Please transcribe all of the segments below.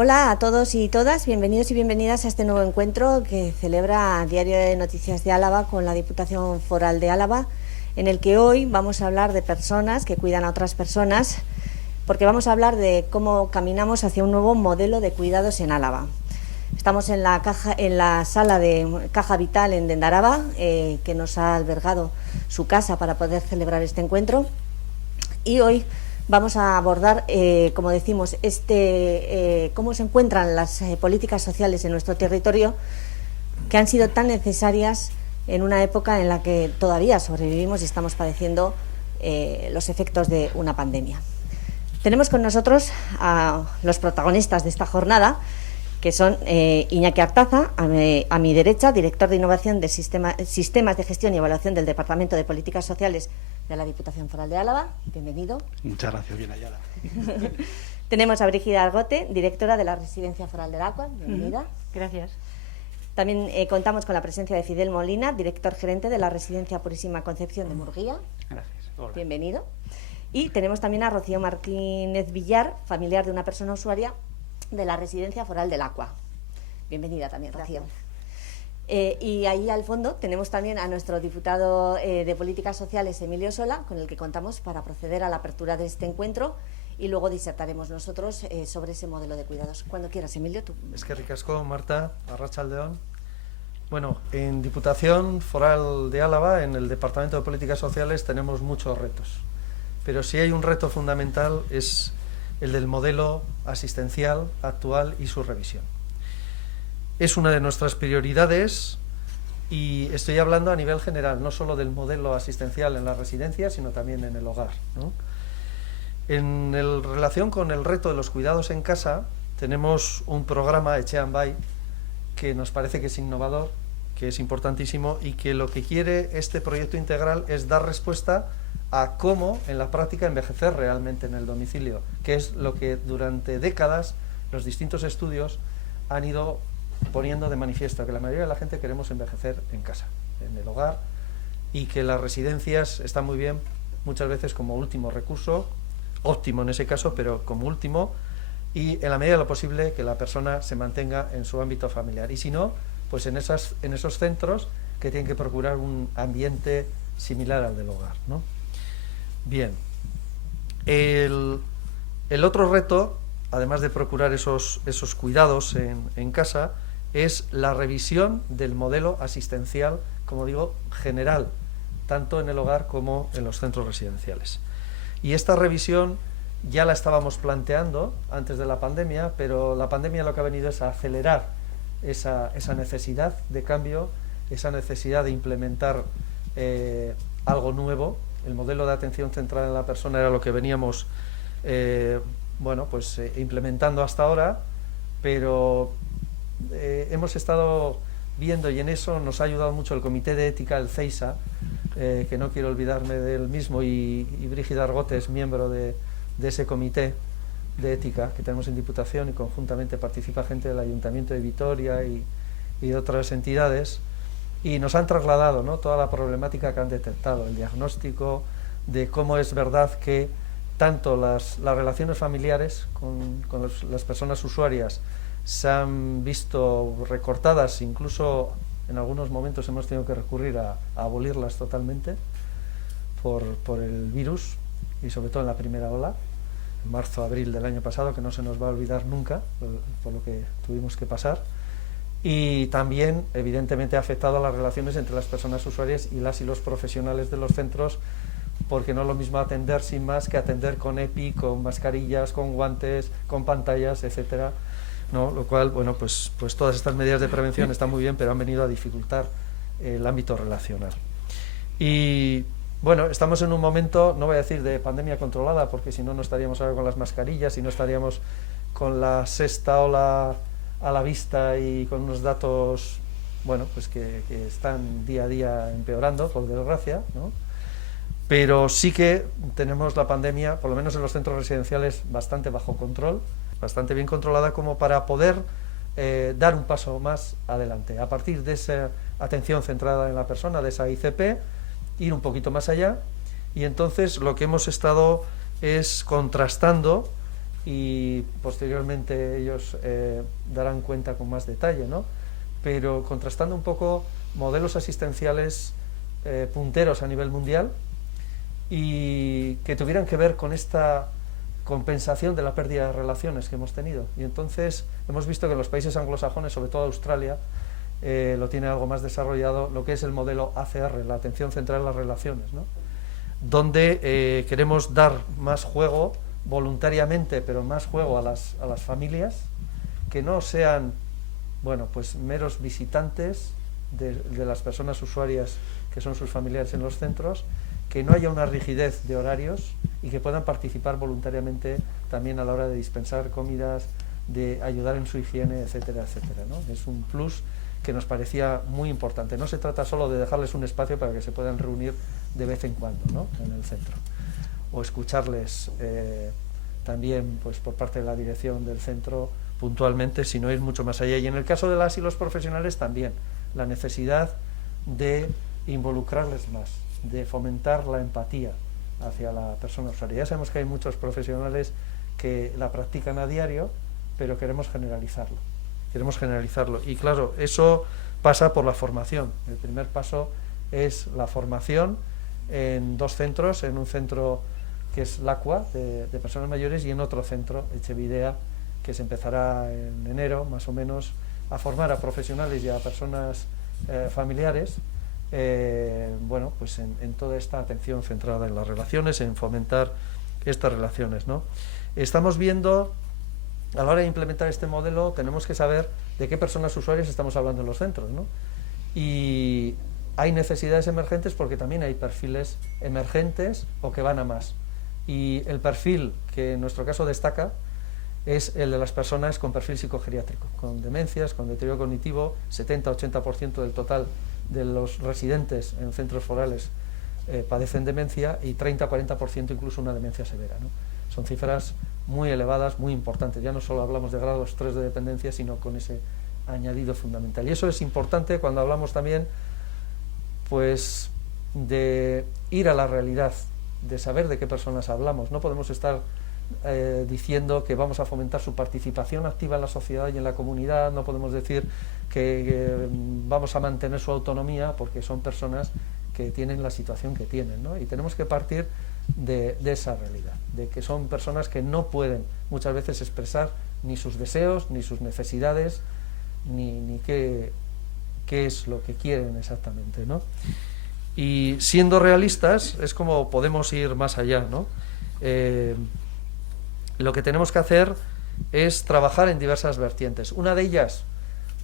Hola a todos y todas, bienvenidos y bienvenidas a este nuevo encuentro que celebra Diario de Noticias de Álava con la Diputación Foral de Álava, en el que hoy vamos a hablar de personas que cuidan a otras personas, porque vamos a hablar de cómo caminamos hacia un nuevo modelo de cuidados en Álava. Estamos en la sala de Caja Vital en Dendaraba, que nos ha albergado su casa para poder celebrar este encuentro, y hoy vamos a abordar, como decimos, cómo se encuentran las políticas sociales en nuestro territorio, que han sido tan necesarias en una época en la que todavía sobrevivimos y estamos padeciendo los efectos de una pandemia. Tenemos con nosotros a los protagonistas de esta jornada, que son Iñaki Artaza, a mi derecha, director de Innovación de Sistemas de Gestión y Evaluación del Departamento de Políticas Sociales de la Diputación Foral de Álava. Bienvenido. Muchas gracias, bien hallada. Tenemos a Brígida Argote, directora de la Residencia Foral del Aqua. Bienvenida. Gracias. También contamos con la presencia de Fidel Molina, director gerente de la Residencia Purísima Concepción de Murguía. Gracias. Hola. Bienvenido. Y tenemos también a Rocío Martínez Villar, familiar de una persona usuaria de la Residencia Foral del Aqua. Bienvenida también, Rocío. Y ahí al fondo tenemos también a nuestro diputado de Políticas Sociales, Emilio Sola, con el que contamos para proceder a la apertura de este encuentro, y luego disertaremos nosotros sobre ese modelo de cuidados. Cuando quieras, Emilio, tú. Es que ricasco, Marta, Arratsaldeon. Bueno, en Diputación Foral de Álava, en el Departamento de Políticas Sociales, tenemos muchos retos. Pero si hay un reto fundamental es el del modelo asistencial actual y su revisión. Es una de nuestras prioridades y estoy hablando a nivel general, no solo del modelo asistencial en la residencia, sino también en el hogar, ¿no? En relación con el reto de los cuidados en casa, tenemos un programa, Etxean Bai, que nos parece que es innovador, que es importantísimo y que lo que quiere este proyecto integral es dar respuesta a cómo en la práctica envejecer realmente en el domicilio, que es lo que durante décadas los distintos estudios han ido poniendo de manifiesto, que la mayoría de la gente queremos envejecer en casa, en el hogar, y que las residencias están muy bien muchas veces como último recurso, óptimo en ese caso, pero como último, y en la medida de lo posible que la persona se mantenga en su ámbito familiar, y si no, pues en esos centros que tienen que procurar un ambiente similar al del hogar, ¿no? Bien, el otro reto, además de procurar esos cuidados en casa, es la revisión del modelo asistencial, como digo, general, tanto en el hogar como en los centros residenciales. Y esta revisión ya la estábamos planteando antes de la pandemia, pero la pandemia lo que ha venido es a acelerar esa necesidad de cambio, esa necesidad de implementar algo nuevo. El modelo de atención centrada en la persona era lo que veníamos implementando hasta ahora, pero hemos estado viendo, y en eso nos ha ayudado mucho el Comité de Ética, el CEISA, que no quiero olvidarme del mismo, y Brígida Argote es miembro de ese Comité de Ética que tenemos en Diputación, y conjuntamente participa gente del Ayuntamiento de Vitoria y de otras entidades, y nos han trasladado, ¿no?, toda la problemática que han detectado, el diagnóstico de cómo es verdad que tanto las relaciones familiares con las personas usuarias se han visto recortadas, incluso en algunos momentos hemos tenido que recurrir a abolirlas totalmente por el virus, y sobre todo en la primera ola, en marzo-abril del año pasado, que no se nos va a olvidar nunca por lo que tuvimos que pasar. Y también, evidentemente, ha afectado a las relaciones entre las personas usuarias y los profesionales de los centros, porque no es lo mismo atender sin más que atender con EPI, con mascarillas, con guantes, con pantallas, etcétera, ¿no? Lo cual, bueno, pues todas estas medidas de prevención están muy bien, pero han venido a dificultar el ámbito relacional. Y bueno, estamos en un momento, no voy a decir de pandemia controlada, porque si no, no estaríamos ahora con las mascarillas y no estaríamos con la sexta ola a la vista y con unos datos, bueno, pues que están día a día empeorando, por desgracia, ¿no? Pero sí que tenemos la pandemia, por lo menos en los centros residenciales, bastante bajo control, bastante bien controlada, como para poder dar un paso más adelante. A partir de esa atención centrada en la persona, de esa ICP, ir un poquito más allá, y entonces lo que hemos estado es contrastando y posteriormente ellos darán cuenta con más detalle, ¿no? Pero contrastando un poco modelos asistenciales punteros a nivel mundial y que tuvieran que ver con esta compensación de la pérdida de relaciones que hemos tenido. Y entonces hemos visto que en los países anglosajones, sobre todo Australia, lo tiene algo más desarrollado, lo que es el modelo ACR, la atención central en las relaciones, ¿no? Donde queremos dar más juego voluntariamente, pero más juego a las familias, que no sean, bueno, pues meros visitantes de las personas usuarias que son sus familiares en los centros, que no haya una rigidez de horarios y que puedan participar voluntariamente también a la hora de dispensar comidas, de ayudar en su higiene, etcétera, etcétera, ¿no? Es un plus que nos parecía muy importante. No se trata solo de dejarles un espacio para que se puedan reunir de vez en cuando, ¿no?, en el centro, o escucharles también, pues, por parte de la dirección del centro puntualmente, sino ir mucho más allá. Y en el caso de las y los profesionales también, la necesidad de involucrarles más, de fomentar la empatía hacia la persona usuaria. Ya sabemos que hay muchos profesionales que la practican a diario, pero queremos generalizarlo. Y claro, eso pasa por la formación. El primer paso es la formación en dos centros, en un centro que es LACUA, de personas mayores, y en otro centro, Echevidea, que se empezará en enero, más o menos, a formar a profesionales y a personas familiares, bueno, pues en toda esta atención centrada en las relaciones, en fomentar estas relaciones, ¿no? Estamos viendo, a la hora de implementar este modelo, tenemos que saber de qué personas usuarias estamos hablando en los centros, ¿no? Y hay necesidades emergentes porque también hay perfiles emergentes o que van a más. Y el perfil que en nuestro caso destaca es el de las personas con perfil psicogeriátrico, con demencias, con deterioro cognitivo. 70-80% del total de los residentes en centros forales padecen demencia, y 30-40% incluso una demencia severa, ¿no? Son cifras muy elevadas, muy importantes. Ya no solo hablamos de grados 3 de dependencia, sino con ese añadido fundamental. Y eso es importante cuando hablamos también, pues, de ir a la realidad, de saber de qué personas hablamos. No podemos estar diciendo que vamos a fomentar su participación activa en la sociedad y en la comunidad, no podemos decir que vamos a mantener su autonomía, porque son personas que tienen la situación que tienen, ¿no? Y tenemos que partir de esa realidad, de que son personas que no pueden muchas veces expresar ni sus deseos, ni sus necesidades, ni qué es lo que quieren exactamente, ¿no? Y siendo realistas es como podemos ir más allá, ¿no? Lo que tenemos que hacer es trabajar en diversas vertientes. Una de ellas,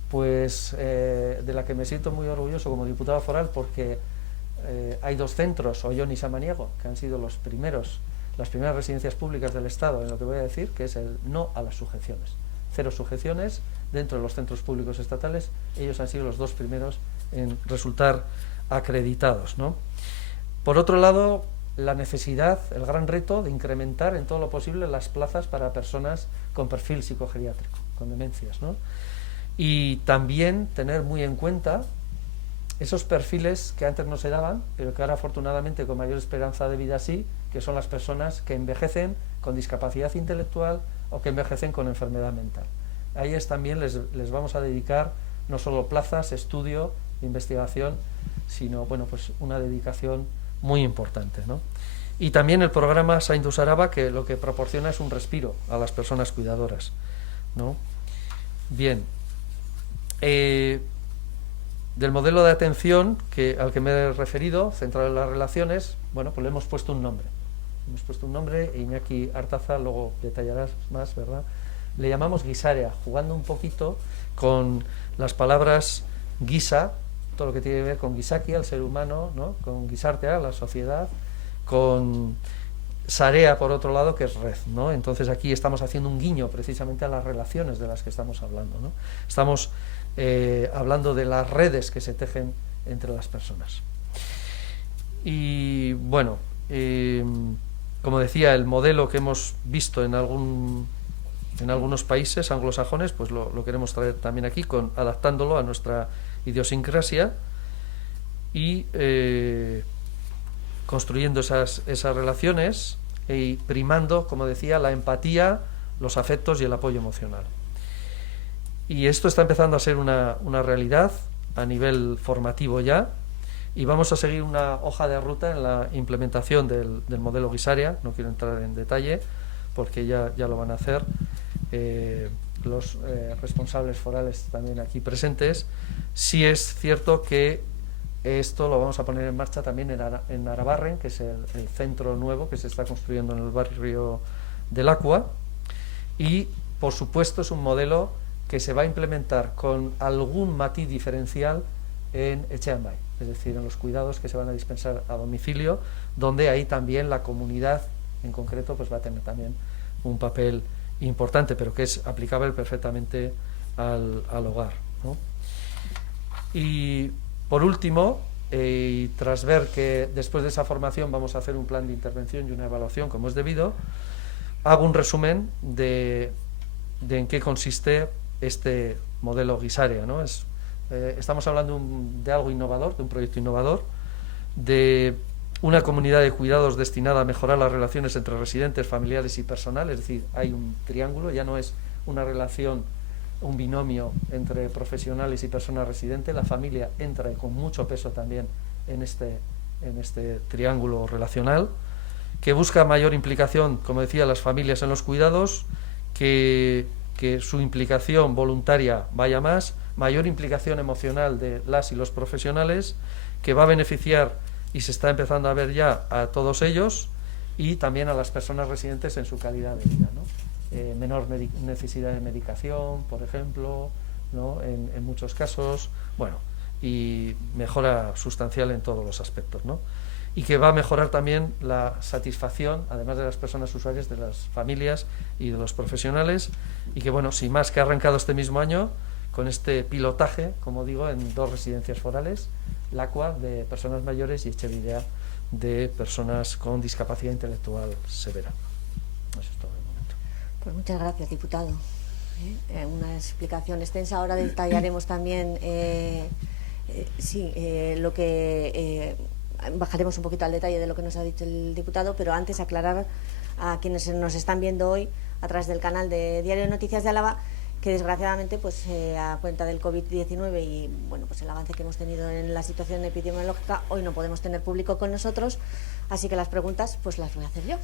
pues, de la que me siento muy orgulloso como diputado foral, porque hay dos centros, Ollón y Samaniego, que han sido las primeras residencias públicas del Estado en lo que voy a decir, que es el no a las sujeciones. 0 sujeciones dentro de los centros públicos estatales. Ellos han sido los dos primeros en resultar acreditados, ¿no? Por otro lado, la necesidad, el gran reto de incrementar en todo lo posible las plazas para personas con perfil psicogeriátrico, con demencias, ¿no? Y también tener muy en cuenta esos perfiles que antes no se daban, pero que ahora afortunadamente con mayor esperanza de vida sí, que son las personas que envejecen con discapacidad intelectual o que envejecen con enfermedad mental. A ellas también les vamos a dedicar no solo plazas, estudio, investigación, sino, bueno, pues una dedicación muy importante, ¿no? Y también el programa Zainduz Araba, que lo que proporciona es un respiro a las personas cuidadoras, ¿no? Bien, del modelo de atención al que me he referido, centrado en las relaciones, bueno, pues le hemos puesto un nombre. Iñaki Artaza luego detallarás más, ¿verdad? Le llamamos Guisarea, jugando un poquito con las palabras guisa, todo lo que tiene que ver con Gisaki, al ser humano, ¿no? Con Gizartea, la sociedad, con Sarea, por otro lado, que es red, ¿no? Entonces aquí estamos haciendo un guiño precisamente a las relaciones de las que estamos hablando, ¿no? Estamos hablando de las redes que se tejen entre las personas. Y bueno, como decía, el modelo que hemos visto en algunos países anglosajones, pues lo queremos traer también aquí, adaptándolo a nuestra idiosincrasia y construyendo esas relaciones y primando, como decía, la empatía los afectos y el apoyo emocional. Y esto está empezando a ser una realidad a nivel formativo ya, y vamos a seguir una hoja de ruta en la implementación del modelo Guisarea. No quiero entrar en detalle porque ya lo van a hacer los responsables forales también aquí presentes. Sí es cierto que esto lo vamos a poner en marcha también en Arabarren, que es el centro nuevo que se está construyendo en el barrio del Acua, y por supuesto es un modelo que se va a implementar con algún matiz diferencial en Etxeambay, es decir, en los cuidados que se van a dispensar a domicilio, donde ahí también la comunidad en concreto pues va a tener también un papel importante, pero que es aplicable perfectamente al hogar, ¿no? Y por último, y tras ver que después de esa formación vamos a hacer un plan de intervención y una evaluación como es debido, hago un resumen de en qué consiste este modelo Guisarea, ¿no? Estamos hablando de algo innovador, de un proyecto innovador, de una comunidad de cuidados destinada a mejorar las relaciones entre residentes, familiares y personal, es decir, hay un triángulo, ya no es una relación, un binomio entre profesionales y personas residentes, la familia entra con mucho peso también en este triángulo relacional, que busca mayor implicación, como decía, las familias en los cuidados, que su implicación voluntaria vaya más, mayor implicación emocional de las y los profesionales, que va a beneficiar, y se está empezando a ver ya, a todos ellos y también a las personas residentes en su calidad de vida, ¿no? Menor necesidad de medicación, por ejemplo, ¿no? En muchos casos, bueno, y mejora sustancial en todos los aspectos, ¿no? Y que va a mejorar también la satisfacción, además de las personas usuarias, de las familias y de los profesionales, y que, bueno, sin más, que ha arrancado este mismo año con este pilotaje, como digo, en 2 residencias forales, Lacua de personas mayores y Etxebidea de personas con discapacidad intelectual severa. Eso es todo de momento. Pues muchas gracias, diputado. Una explicación extensa. Ahora detallaremos también lo que bajaremos un poquito al detalle de lo que nos ha dicho el diputado, pero antes aclarar a quienes nos están viendo hoy a través del canal de Diario de Noticias de Álava que desgraciadamente pues a cuenta del COVID-19 y bueno, pues el avance que hemos tenido en la situación epidemiológica, hoy no podemos tener público con nosotros, así que las preguntas pues las voy a hacer yo,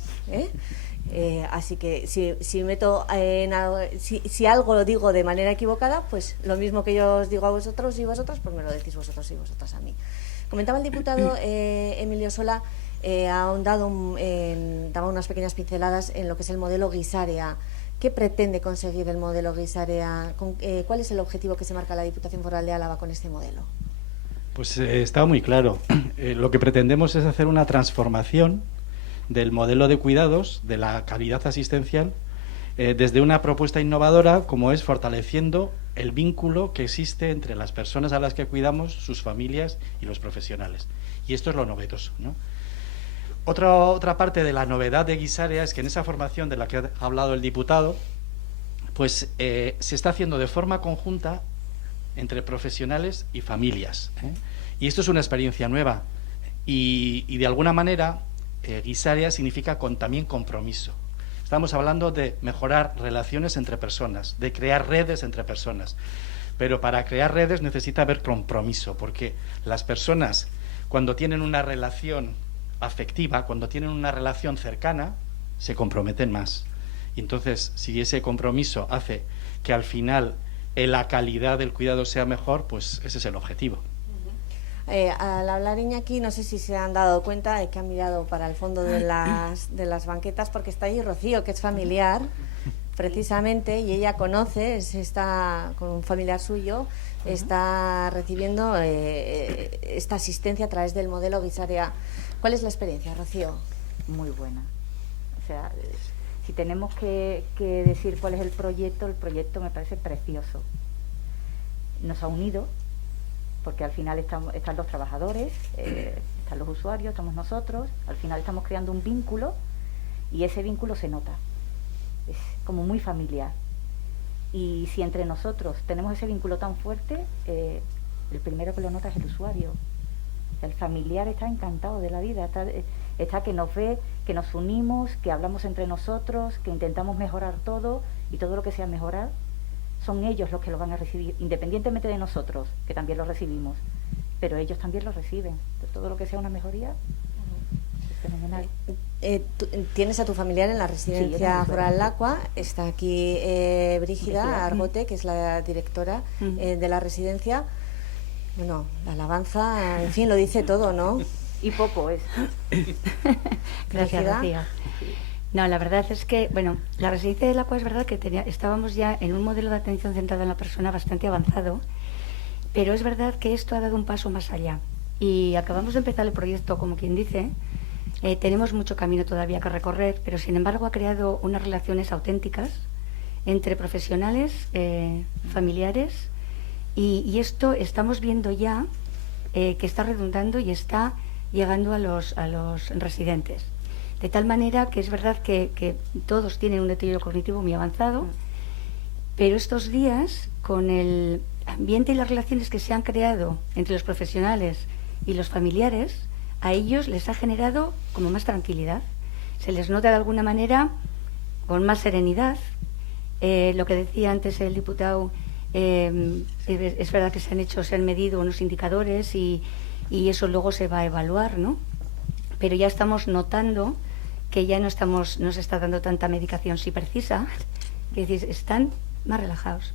así que si meto en algo, si algo lo digo de manera equivocada, pues lo mismo que yo os digo a vosotros y vosotras, pues me lo decís vosotros y vosotras a mí. Comentaba el diputado Emilio Sola, ha ahondado daba unas pequeñas pinceladas en lo que es el modelo Guisarea. ¿Qué pretende conseguir el modelo Guisarea? ¿Cuál es el objetivo que se marca la Diputación Foral de Álava con este modelo? Pues está muy claro. Lo que pretendemos es hacer una transformación del modelo de cuidados, de la calidad asistencial, desde una propuesta innovadora como es fortaleciendo el vínculo que existe entre las personas a las que cuidamos, sus familias y los profesionales. Y esto es lo novedoso, ¿no? Otra parte de la novedad de Guisarea es que en esa formación de la que ha hablado el diputado, pues se está haciendo de forma conjunta entre profesionales y familias, Y esto es una experiencia nueva y de alguna manera Guisarea significa también compromiso. Estamos hablando de mejorar relaciones entre personas, de crear redes entre personas, pero para crear redes necesita haber compromiso, porque las personas cuando tienen una relación afectiva, cuando tienen una relación cercana, se comprometen más. Y entonces, si ese compromiso hace que al final la calidad del cuidado sea mejor, pues ese es el objetivo. Al hablar Iñaki, no sé si se han dado cuenta de que han mirado para el fondo de las banquetas, porque está ahí Rocío, que es familiar, precisamente, y ella conoce, está con un familiar suyo, está recibiendo esta asistencia a través del modelo Guisarea. ¿Cuál es la experiencia, Rocío? Muy buena. O sea, si tenemos que decir cuál es el proyecto me parece precioso. Nos ha unido, porque al final están los trabajadores, están los usuarios, estamos nosotros, al final estamos creando un vínculo y ese vínculo se nota. Es como muy familiar. Y si entre nosotros tenemos ese vínculo tan fuerte, el primero que lo nota es el usuario. El familiar está encantado de la vida, está que nos ve, que nos unimos, que hablamos entre nosotros, que intentamos mejorar todo, y todo lo que sea mejorar, son ellos los que lo van a recibir, independientemente de nosotros, que también lo recibimos, pero ellos también lo reciben. Todo lo que sea una mejoría es fenomenal. Tienes a tu familiar en la residencia Foral Lacua. Está aquí Brígida Argote, que es la directora de la residencia. Bueno, la alabanza, en fin, lo dice todo, ¿no? Y poco es. Gracias, Rocío. No, la verdad es que, bueno, la residencia de Lacua es verdad que estábamos ya en un modelo de atención centrada en la persona bastante avanzado, pero es verdad que esto ha dado un paso más allá. Y acabamos de empezar el proyecto, como quien dice. Tenemos mucho camino todavía que recorrer, pero sin embargo ha creado unas relaciones auténticas entre profesionales, familiares, y esto estamos viendo ya que está redundando y está llegando a los residentes. De tal manera que es verdad que todos tienen un deterioro cognitivo muy avanzado, pero estos días, con el ambiente y las relaciones que se han creado entre los profesionales y los familiares, a ellos les ha generado como más tranquilidad. Se les nota de alguna manera con más serenidad. Lo que decía antes el diputado, es verdad que se han medido unos indicadores y eso luego se va a evaluar, ¿no? Pero ya estamos notando que ya no se está dando tanta medicación si precisa, que están más relajados.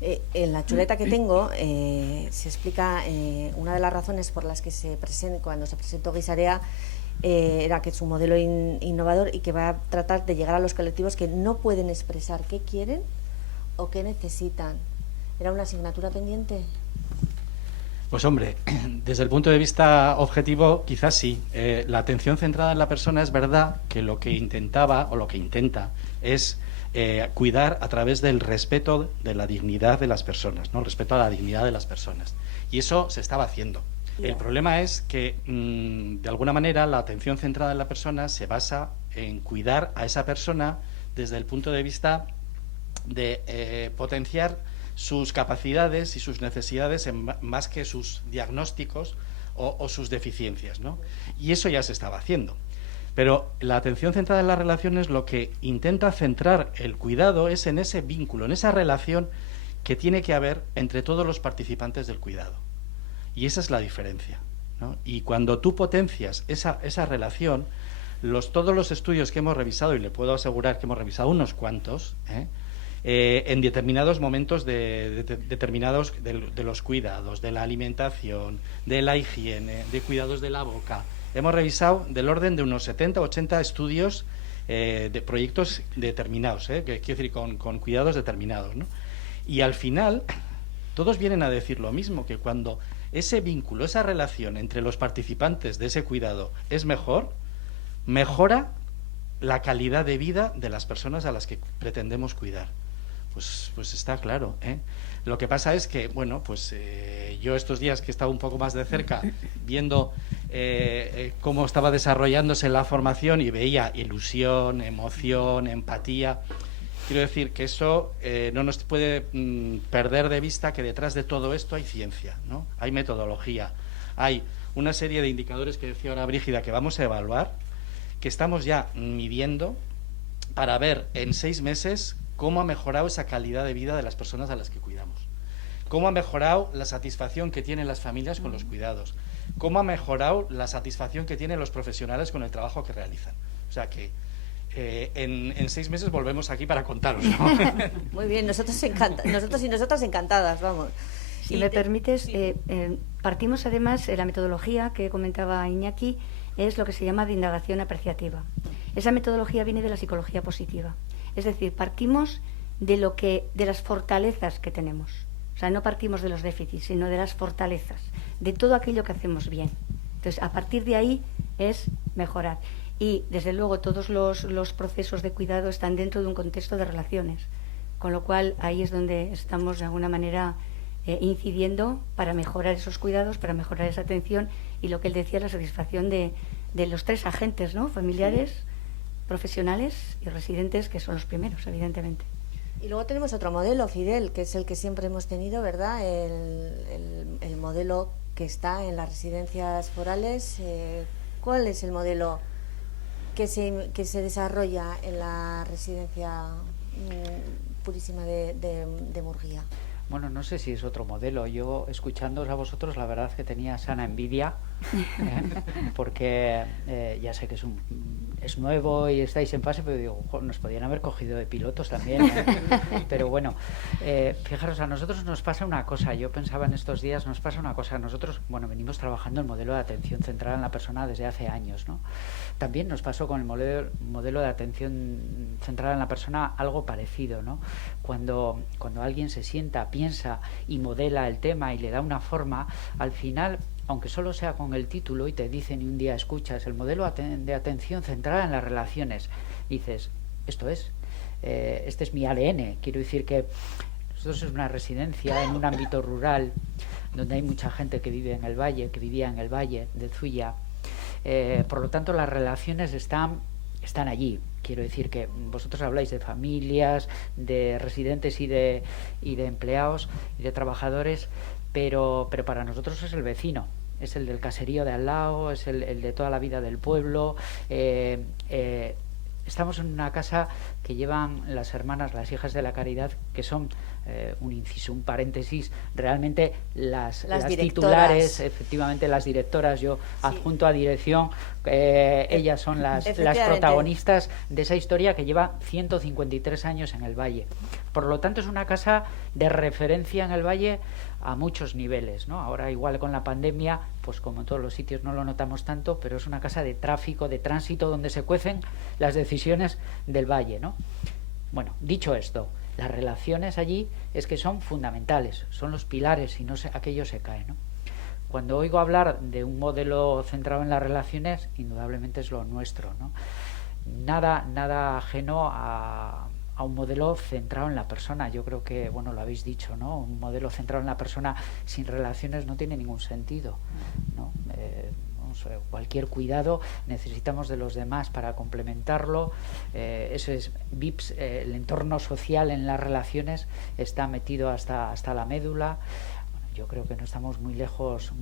En la chuleta que tengo se explica una de las razones por las que cuando se presentó Guisarea era que es un modelo innovador y que va a tratar de llegar a los colectivos que no pueden expresar qué quieren o qué necesitan. ¿Era una asignatura pendiente? Pues hombre, desde el punto de vista objetivo, quizás sí. La atención centrada en la persona es verdad que lo que intentaba o lo que intenta es cuidar a través del respeto de la dignidad de las personas, ¿no? El respeto a la dignidad de las personas. Y eso se estaba haciendo. El problema es que, de alguna manera, la atención centrada en la persona se basa en cuidar a esa persona desde el punto de vista de potenciar sus capacidades y sus necesidades más que sus diagnósticos o sus deficiencias, ¿no? Y eso ya se estaba haciendo. Pero la atención centrada en las relaciones, lo que intenta centrar el cuidado es en ese vínculo, en esa relación que tiene que haber entre todos los participantes del cuidado. Y esa es la diferencia, ¿no? Y cuando tú potencias esa relación, todos los estudios que hemos revisado, y le puedo asegurar que hemos revisado unos cuantos, en determinados momentos determinados de los cuidados, de la alimentación, de la higiene, de cuidados de la boca. Hemos revisado del orden de unos 70 o 80 estudios de proyectos determinados, que quiero decir con cuidados determinados, ¿no? Y al final todos vienen a decir lo mismo, que cuando ese vínculo, esa relación entre los participantes de ese cuidado es mejora la calidad de vida de las personas a las que pretendemos cuidar. Pues está claro, ¿eh? Lo que pasa es que, bueno, pues yo estos días que he estado un poco más de cerca viendo cómo estaba desarrollándose la formación y veía ilusión, emoción, empatía, quiero decir que eso no nos puede perder de vista que detrás de todo esto hay ciencia, ¿no? Hay metodología, hay una serie de indicadores que decía ahora Brígida que vamos a evaluar, que estamos ya midiendo para ver en 6 meses cómo ha mejorado esa calidad de vida de las personas a las que cuidamos, cómo ha mejorado la satisfacción que tienen las familias con los cuidados, cómo ha mejorado la satisfacción que tienen los profesionales con el trabajo que realizan. O sea que en 6 meses volvemos aquí para contaros, ¿no? Muy bien, nosotros y nosotras encantadas, vamos. Si me permites, partimos además, la metodología que comentaba Iñaki es lo que se llama de indagación apreciativa. Esa metodología viene de la psicología positiva. Es decir, partimos de las fortalezas que tenemos. O sea, no partimos de los déficits, sino de las fortalezas, de todo aquello que hacemos bien. Entonces, a partir de ahí es mejorar. Y, desde luego, todos los procesos de cuidado están dentro de un contexto de relaciones. Con lo cual, ahí es donde estamos, de alguna manera, incidiendo para mejorar esos cuidados, para mejorar esa atención y lo que él decía, la satisfacción de los 3 agentes, ¿no? Familiares, profesionales y residentes, que son los primeros, evidentemente. Y luego tenemos otro modelo, Fidel, que es el que siempre hemos tenido, ¿verdad? El modelo que está en las residencias forales, ¿Cuál es el modelo que se desarrolla en la residencia Purísima de Murguía? Bueno, no sé si es otro modelo. Yo, escuchándoos a vosotros, la verdad es que tenía sana envidia, porque ya sé que es nuevo y estáis en fase, pero digo, nos podían haber cogido de pilotos también, ¿eh? Pero bueno, fijaros, a nosotros nos pasa una cosa. Yo pensaba en estos días, nos pasa una cosa. Nosotros, bueno, venimos trabajando el modelo de atención centrada en la persona desde hace años, ¿no? También nos pasó con el modelo de atención centrada en la persona algo parecido, ¿no? Cuando alguien se sienta, piensa y modela el tema y le da una forma, al final, aunque solo sea con el título y te dicen y un día escuchas el modelo de atención centrada en las relaciones, dices, esto es, este es mi ADN. Quiero decir que nosotros es una residencia en un ámbito rural donde hay mucha gente que vive en el valle, que vivía en el valle de Zuya. Por lo tanto, las relaciones están allí. Quiero decir que vosotros habláis de familias, de residentes y de empleados y de trabajadores, pero para nosotros es el vecino, es el del caserío de al lado, es el de toda la vida del pueblo. Estamos en una casa que llevan las hermanas, las hijas de la caridad, que son, un inciso, un paréntesis, realmente las titulares, efectivamente las directoras. Yo adjunto a dirección, ellas son las protagonistas de esa historia que lleva 153 años en el Valle. Por lo tanto, es una casa de referencia en el Valle a muchos niveles, ¿no? Ahora, igual con la pandemia, pues como en todos los sitios no lo notamos tanto, pero es una casa de tráfico, de tránsito, donde se cuecen las decisiones del Valle, ¿no? Bueno, dicho esto, las relaciones allí es que son fundamentales, son los pilares, si no aquello se cae, ¿no? Cuando oigo hablar de un modelo centrado en las relaciones, indudablemente es lo nuestro, ¿no? Nada ajeno a un modelo centrado en la persona. Yo creo que, bueno, lo habéis dicho, ¿no? Un modelo centrado en la persona sin relaciones no tiene ningún sentido, ¿no? Cualquier cuidado necesitamos de los demás para complementarlo. Eso es VIPS, el entorno social en las relaciones está metido hasta la médula. Bueno, yo creo que no estamos muy lejos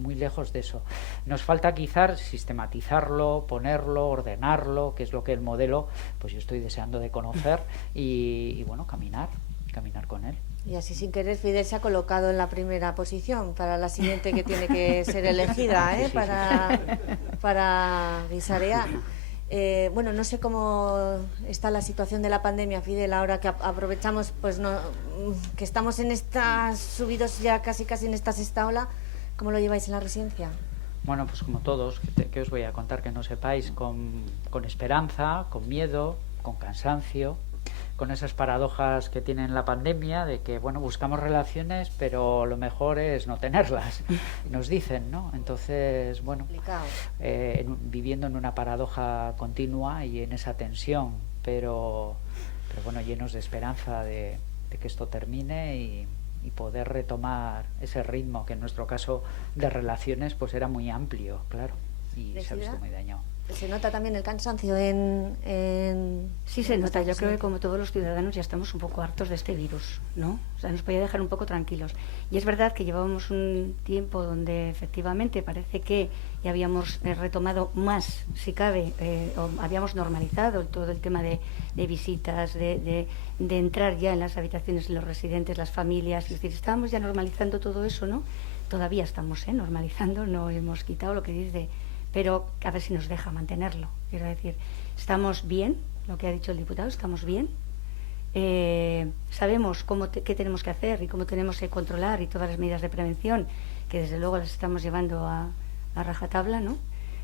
de eso. Nos falta quizás sistematizarlo, ponerlo, ordenarlo, que es lo que el modelo, pues yo estoy deseando de conocer y bueno, caminar con él. Y así, sin querer, Fidel se ha colocado en la primera posición para la siguiente que tiene que ser elegida, ¿eh? Para Guisarea. Bueno, no sé cómo está la situación de la pandemia, Fidel, ahora que aprovechamos, pues que estamos en estas subidos ya casi en esta sexta ola. ¿Cómo lo lleváis en la residencia? Bueno, pues como todos, que os voy a contar que no sepáis, con esperanza, con miedo, con cansancio, con esas paradojas que tiene la pandemia, de que, bueno, buscamos relaciones, pero lo mejor es no tenerlas, nos dicen, ¿no? Entonces, bueno, viviendo en una paradoja continua y en esa tensión, pero bueno, llenos de esperanza de que esto termine y poder retomar ese ritmo, que en nuestro caso de relaciones pues era muy amplio, claro, y se ha visto muy dañado. ¿Se nota también el cansancio Sí, se nota. Yo creo que como todos los ciudadanos ya estamos un poco hartos de este virus, ¿no? O sea, nos podía dejar un poco tranquilos. Y es verdad que llevábamos un tiempo donde efectivamente parece que ya habíamos retomado más, si cabe, o habíamos normalizado todo el tema de visitas, de entrar ya en las habitaciones de los residentes, las familias. Es decir, estábamos ya normalizando todo eso, ¿no? Todavía estamos normalizando, no hemos quitado lo que dice, pero a ver si nos deja mantenerlo. Quiero decir, estamos bien, lo que ha dicho el diputado, estamos bien. Sabemos qué tenemos que hacer y cómo tenemos que controlar y todas las medidas de prevención, que desde luego las estamos llevando a rajatabla, ¿no?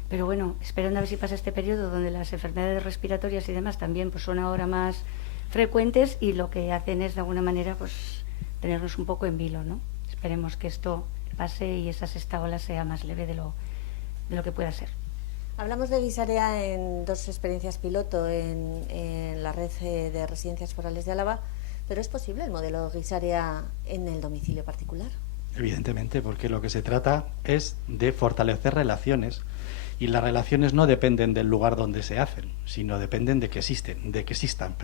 Pero bueno, esperando a ver si pasa este periodo donde las enfermedades respiratorias y demás también pues son ahora más frecuentes y lo que hacen es de alguna manera pues tenernos un poco en vilo, ¿no? Esperemos que esto pase y esa sexta ola sea más leve de lo que pueda ser. Hablamos de Guisarea en dos experiencias piloto en la red de residencias forales de Álava, pero ¿es posible el modelo Guisarea en el domicilio particular? Evidentemente, porque lo que se trata es de fortalecer relaciones, y las relaciones no dependen del lugar donde se hacen, sino dependen de que existan.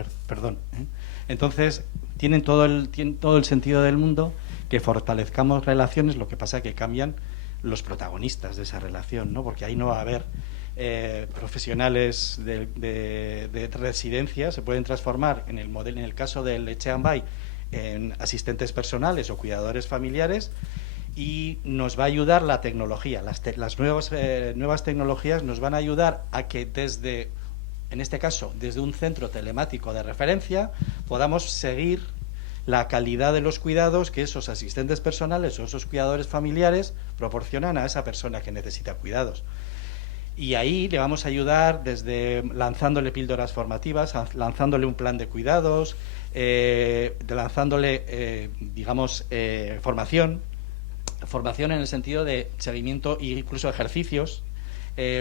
Entonces, tienen todo el sentido del mundo que fortalezcamos relaciones. Lo que pasa es que cambian los protagonistas de esa relación, ¿no? Porque ahí no va a haber profesionales de residencia se pueden transformar en el caso del Etxean Bai en asistentes personales o cuidadores familiares, y nos va a ayudar la tecnología. Las nuevas tecnologías nos van a ayudar a que en este caso, desde un centro telemático de referencia, podamos seguir la calidad de los cuidados que esos asistentes personales o esos cuidadores familiares proporcionan a esa persona que necesita cuidados. Y ahí le vamos a ayudar desde lanzándole píldoras formativas, lanzándole un plan de cuidados, lanzándole, formación en el sentido de seguimiento e incluso ejercicios,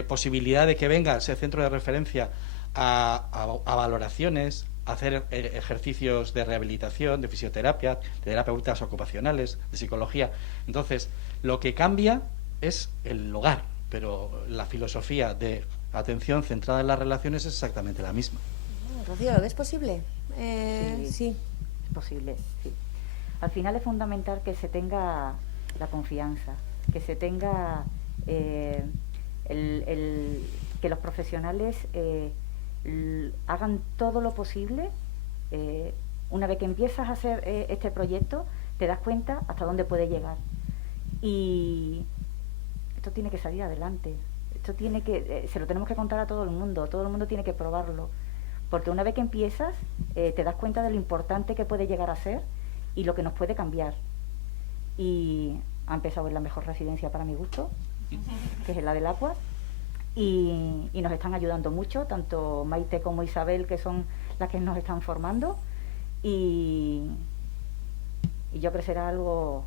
posibilidad de que venga ese centro de referencia a valoraciones, a hacer ejercicios de rehabilitación, de fisioterapia, de terapeutas ocupacionales, de psicología. Entonces, lo que cambia es el hogar, pero la filosofía de atención centrada en las relaciones es exactamente la misma. Rocío, ¿lo ves posible? Sí, es posible, sí. Al final es fundamental que se tenga la confianza, que se tenga que los profesionales hagan todo lo posible. Una vez que empiezas a hacer este proyecto, te das cuenta hasta dónde puede llegar. Y esto tiene que salir adelante. Esto tiene que, se lo tenemos que contar a todo el mundo tiene que probarlo. Porque una vez que empiezas, te das cuenta de lo importante que puede llegar a ser y lo que nos puede cambiar. Y ha empezado en la mejor residencia para mi gusto, que es la del Aquas, y nos están ayudando mucho, tanto Maite como Isabel, que son las que nos están formando, y yo creo que será algo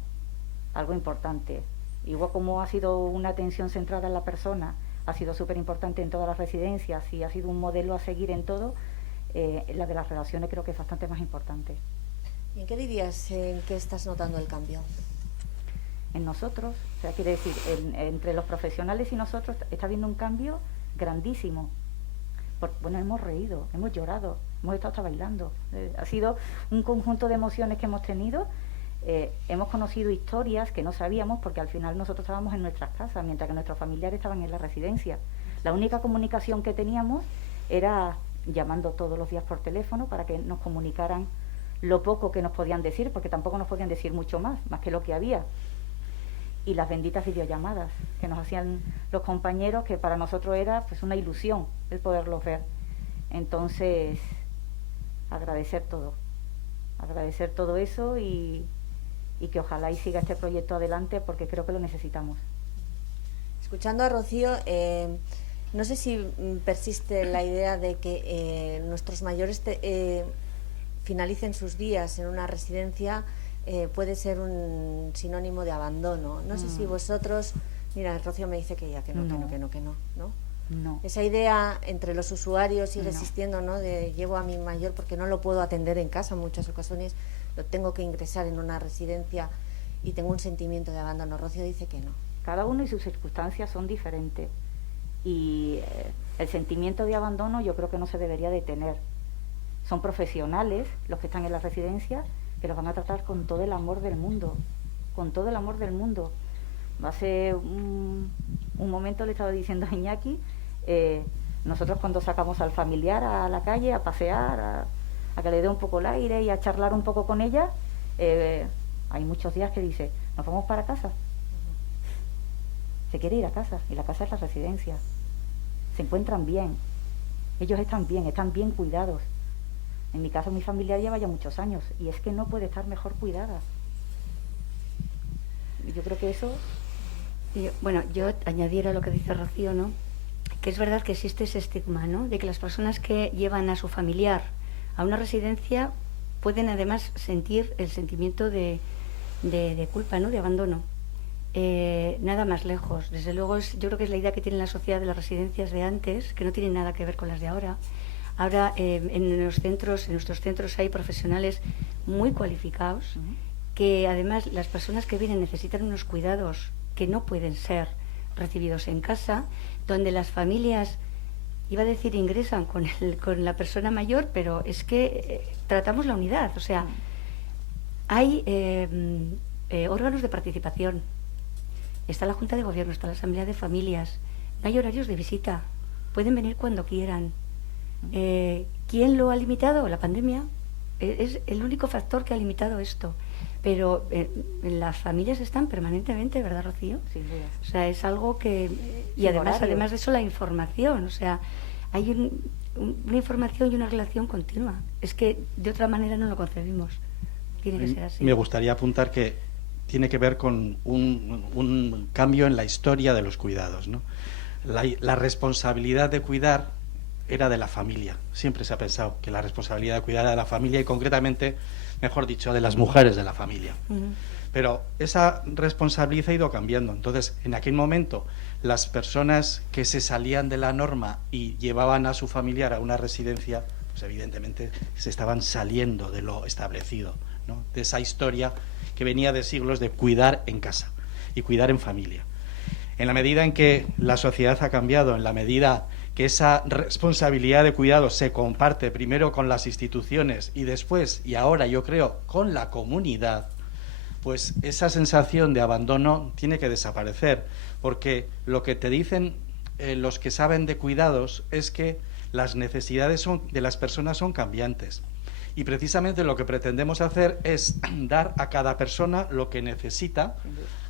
importante. Igual como ha sido una atención centrada en la persona, ha sido súper importante en todas las residencias y ha sido un modelo a seguir en todo, la de las relaciones creo que es bastante más importante. ¿Y en qué dirías en qué estás notando el cambio? En nosotros, o sea, quiere decir, entre los profesionales y nosotros está habiendo un cambio grandísimo. Bueno, hemos reído, hemos llorado, hemos estado hasta bailando. Ha sido un conjunto de emociones que hemos tenido. Hemos conocido historias que no sabíamos porque al final nosotros estábamos en nuestras casas, mientras que nuestros familiares estaban en la residencia. La única comunicación que teníamos era llamando todos los días por teléfono para que nos comunicaran lo poco que nos podían decir, porque tampoco nos podían decir mucho más que lo que había. Y las benditas videollamadas que nos hacían los compañeros, que para nosotros era pues una ilusión el poderlos ver. Entonces, agradecer todo eso y que ojalá y siga este proyecto adelante, porque creo que lo necesitamos. Escuchando a Rocío, no sé si persiste la idea de que nuestros mayores finalicen sus días en una residencia. Puede ser un sinónimo de abandono. No sé si vosotros... Mira, Rocío me dice que ya, que no. No. Esa idea entre los usuarios sigue existiendo, ¿no? De llevo a mi mayor porque no lo puedo atender en casa en muchas ocasiones, lo tengo que ingresar en una residencia y tengo un sentimiento de abandono. Rocío dice que no. Cada uno y sus circunstancias son diferentes y el sentimiento de abandono yo creo que no se debería de tener. Son profesionales los que están en la residencia, que los van a tratar con todo el amor del mundo, Hace un momento le estaba diciendo a Iñaki, nosotros cuando sacamos al familiar a la calle a pasear, a que le dé un poco el aire y a charlar un poco con ella, hay muchos días que dice, nos vamos para casa. Se quiere ir a casa, y la casa es la residencia. Se encuentran bien, ellos están bien cuidados. En mi caso, mi familia lleva ya muchos años y es que no puede estar mejor cuidada. Yo creo que eso... Yo añadiera lo que dice Rocío, ¿no? Que es verdad que existe ese estigma, ¿no? De que las personas que llevan a su familiar a una residencia pueden además sentir el sentimiento de culpa, ¿no? De abandono. Nada más lejos. Desde luego, yo creo que es la idea que tiene la sociedad de las residencias de antes, que no tienen nada que ver con las de ahora. Ahora en nuestros centros hay profesionales muy cualificados que además las personas que vienen necesitan unos cuidados que no pueden ser recibidos en casa, donde las familias, iba a decir ingresan con la persona mayor, pero es que tratamos la unidad, o sea, hay órganos de participación, está la Junta de Gobierno, está la Asamblea de Familias, no hay horarios de visita, pueden venir cuando quieran. ¿Quién lo ha limitado? La pandemia. Es el único factor que ha limitado esto. Pero las familias están permanentemente, ¿verdad, Rocío? Sin duda. O sea, es algo que... Y además de eso, la información. O sea, hay una información y una relación continua. Es que de otra manera no lo concebimos. Tiene que ser así. Me gustaría apuntar que tiene que ver con un cambio en la historia de los cuidados, ¿no? La responsabilidad de cuidar era de la familia. Siempre se ha pensado que la responsabilidad de cuidar era de la familia y concretamente, mejor dicho, de las mujeres de la familia. Pero esa responsabilidad ha ido cambiando. Entonces, en aquel momento, las personas que se salían de la norma y llevaban a su familiar a una residencia, pues evidentemente se estaban saliendo de lo establecido, ¿no? De esa historia que venía de siglos de cuidar en casa y cuidar en familia. En la medida en que la sociedad ha cambiado, en la medida que esa responsabilidad de cuidado se comparte primero con las instituciones y después, y ahora yo creo, con la comunidad, pues esa sensación de abandono tiene que desaparecer, porque lo que te dicen los que saben de cuidados es que las necesidades de las personas son cambiantes. Y precisamente lo que pretendemos hacer es dar a cada persona lo que necesita,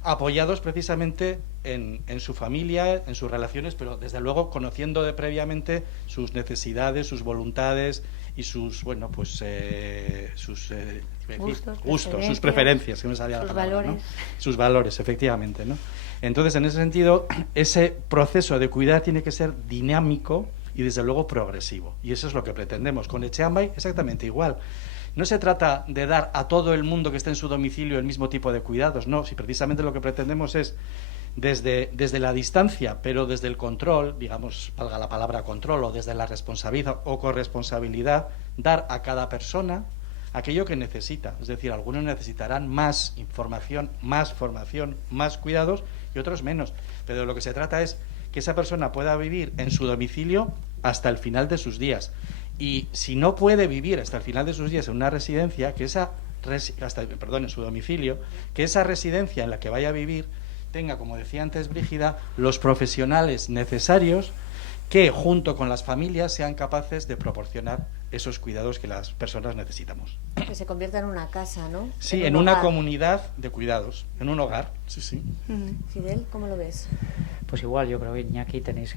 apoyados precisamente en su familia, en sus relaciones, pero desde luego conociendo previamente sus necesidades, sus voluntades y sus, bueno, pues sus gustos, sus preferencias, que no sabía la palabra, valores, ¿no? Sus valores, efectivamente, ¿no? Entonces, en ese sentido, ese proceso de cuidar tiene que ser dinámico y desde luego progresivo. Y eso es lo que pretendemos. Con Etxeambay exactamente igual. No se trata de dar a todo el mundo que esté en su domicilio el mismo tipo de cuidados, no. Si precisamente lo que pretendemos es desde la distancia, pero desde el control, digamos, valga la palabra control, o desde la responsabilidad o corresponsabilidad, dar a cada persona aquello que necesita. Es decir, algunos necesitarán más información, más formación, más cuidados y otros menos. Pero de lo que se trata es que esa persona pueda vivir en su domicilio hasta el final de sus días. Y si no puede vivir hasta el final de sus días en una residencia, en su domicilio, que esa residencia en la que vaya a vivir tenga, como decía antes Brígida, los profesionales necesarios que, junto con las familias, sean capaces de proporcionar esos cuidados que las personas necesitamos. Que se convierta en una casa, ¿no? Sí, en una comunidad de cuidados, en un hogar, sí, sí. Fidel, ¿cómo lo ves? Pues igual, yo creo que Iñaki tenéis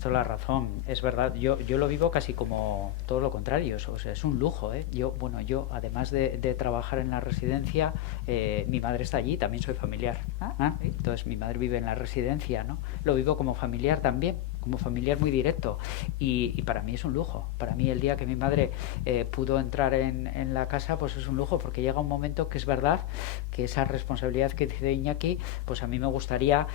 toda la razón. Es verdad, yo lo vivo casi como todo lo contrario, o sea, es un lujo, ¿eh? Yo además de trabajar en la residencia, mi madre está allí, también soy familiar. ¿Sí? Entonces mi madre vive en la residencia, ¿no? Lo vivo como familiar también, como familiar muy directo. Y para mí es un lujo. Para mí el día que mi madre pudo entrar en la casa, pues es un lujo, porque llega un momento que es verdad que esa responsabilidad que dice Iñaki, pues a mí me gustaría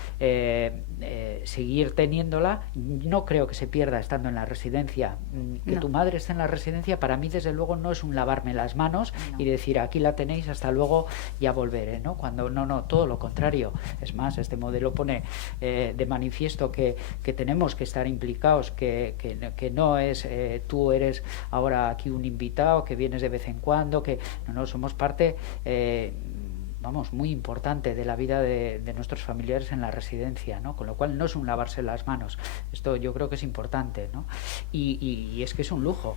seguir teniéndola. No creo que se pierda estando en la residencia. Que tu madre esté en la residencia, para mí desde luego no es un lavarme las manos y decir aquí la tenéis, hasta luego, ya volveré, ¿no? Cuando no, todo lo contrario. Es más, este modelo pone de manifiesto que tenemos que estar implicados, que no es tú eres ahora aquí un invitado, que vienes de vez en cuando, que no somos parte muy importante de la vida de nuestros familiares en la residencia, ¿no? Con lo cual no es un lavarse las manos. Esto yo creo que es importante, ¿no? Y es que es un lujo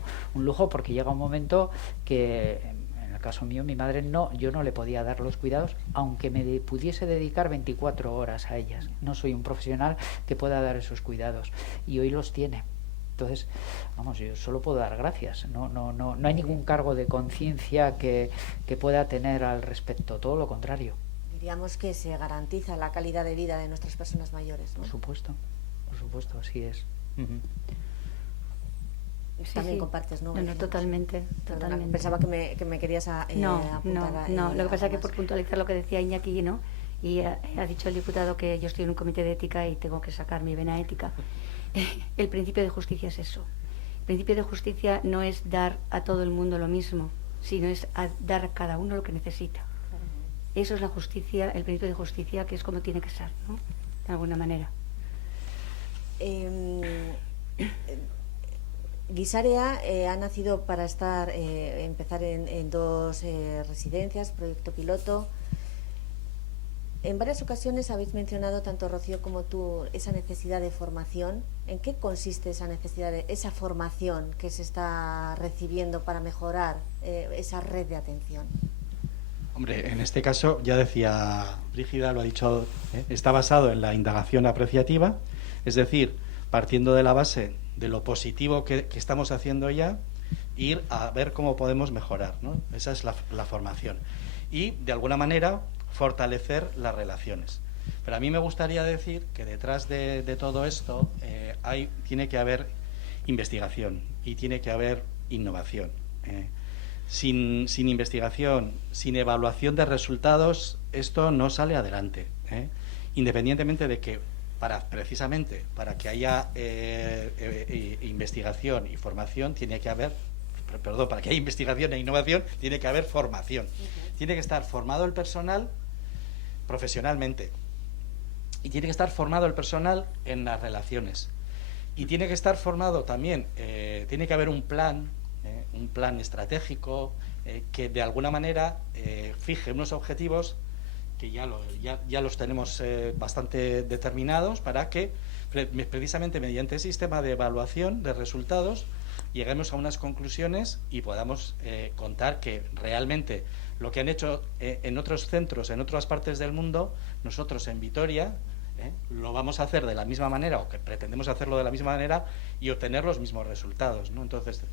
porque llega un momento que, en el caso mío, mi madre yo no le podía dar los cuidados, aunque me pudiese dedicar 24 horas a ellas. No soy un profesional que pueda dar esos cuidados, y hoy los tiene. Entonces, yo solo puedo dar gracias. No hay ningún cargo de conciencia que pueda tener al respecto, todo lo contrario. Diríamos que se garantiza la calidad de vida de nuestras personas mayores, ¿no? Por supuesto, así es. También compartes, ¿no? No, totalmente. Pensaba que me querías apuntar. No, lo que pasa es que por puntualizar lo que decía Iñaki, ¿no? Y ha dicho el diputado que yo estoy en un comité de ética y tengo que sacar mi vena ética. El principio de justicia es eso. El principio de justicia no es dar a todo el mundo lo mismo, sino es dar a cada uno lo que necesita. Eso es la justicia, el principio de justicia, que es como tiene que ser, ¿no? De alguna manera. Gizarea ha nacido para empezar en dos residencias, proyecto piloto. En varias ocasiones habéis mencionado, tanto Rocío como tú, esa necesidad de formación. ¿En qué consiste esa necesidad de esa formación que se está recibiendo para mejorar esa red de atención? Hombre, en este caso, ya decía Brígida, lo ha dicho, está basado en la indagación apreciativa, es decir, partiendo de la base de lo positivo que estamos haciendo ya, ir a ver cómo podemos mejorar, ¿no? Esa es la formación. Y, de alguna manera, fortalecer las relaciones. Pero a mí me gustaría decir que detrás de todo esto tiene que haber investigación y tiene que haber innovación. Sin investigación, sin evaluación de resultados, esto no sale adelante. Independientemente de que precisamente para que haya investigación y formación tiene que haber, para que haya investigación e innovación tiene que haber formación. Tiene que estar formado el personal profesionalmente y tiene que estar formado el personal en las relaciones y tiene que estar formado también, tiene que haber un plan estratégico que de alguna manera fije unos objetivos que ya los tenemos bastante determinados para que precisamente mediante ese sistema de evaluación de resultados lleguemos a unas conclusiones y podamos contar que realmente lo que han hecho en otros centros, en otras partes del mundo, nosotros en Vitoria lo vamos a hacer de la misma manera, o que pretendemos hacerlo de la misma manera y obtener los mismos resultados, ¿no? Entonces,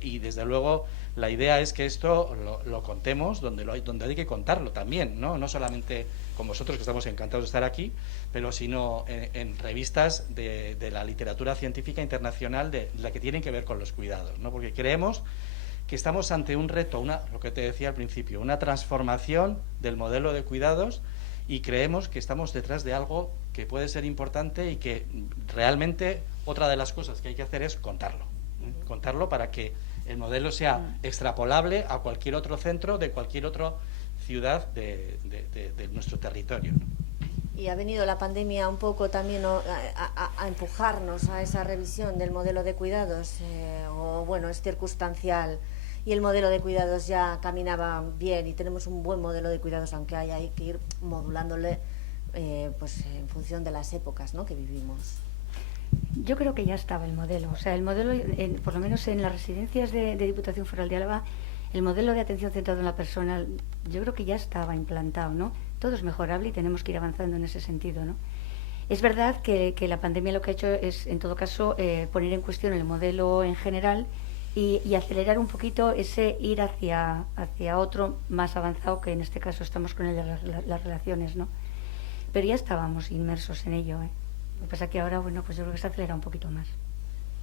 y desde luego la idea es que esto lo contemos donde hay que contarlo también, ¿no? No solamente con vosotros, que estamos encantados de estar aquí, pero sino en revistas de la literatura científica internacional de la que tienen que ver con los cuidados, ¿no? Porque creemos que estamos ante un reto, lo que te decía al principio, una transformación del modelo de cuidados, y creemos que estamos detrás de algo que puede ser importante y que realmente otra de las cosas que hay que hacer es contarlo para que el modelo sea extrapolable a cualquier otro centro de cualquier otra ciudad de nuestro territorio, ¿no? Y ha venido la pandemia un poco también a empujarnos a esa revisión del modelo de cuidados, o bueno, es circunstancial. Y el modelo de cuidados ya caminaba bien y tenemos un buen modelo de cuidados, aunque hay que ir modulándole pues en función de las épocas, ¿no?, que vivimos. Yo creo que ya estaba el modelo. O sea, el modelo, por lo menos en las residencias de Diputación Foral de Álava, el modelo de atención centrado en la persona, yo creo que ya estaba implantado, ¿no? Todo es mejorable y tenemos que ir avanzando en ese sentido, ¿no? Es verdad que la pandemia lo que ha hecho es, en todo caso, poner en cuestión el modelo en general y acelerar un poquito ese ir hacia otro más avanzado, que en este caso estamos con las relaciones, ¿no? Pero ya estábamos inmersos en ello, ¿eh? Lo que pasa es que ahora, bueno, pues yo creo que se acelera un poquito más.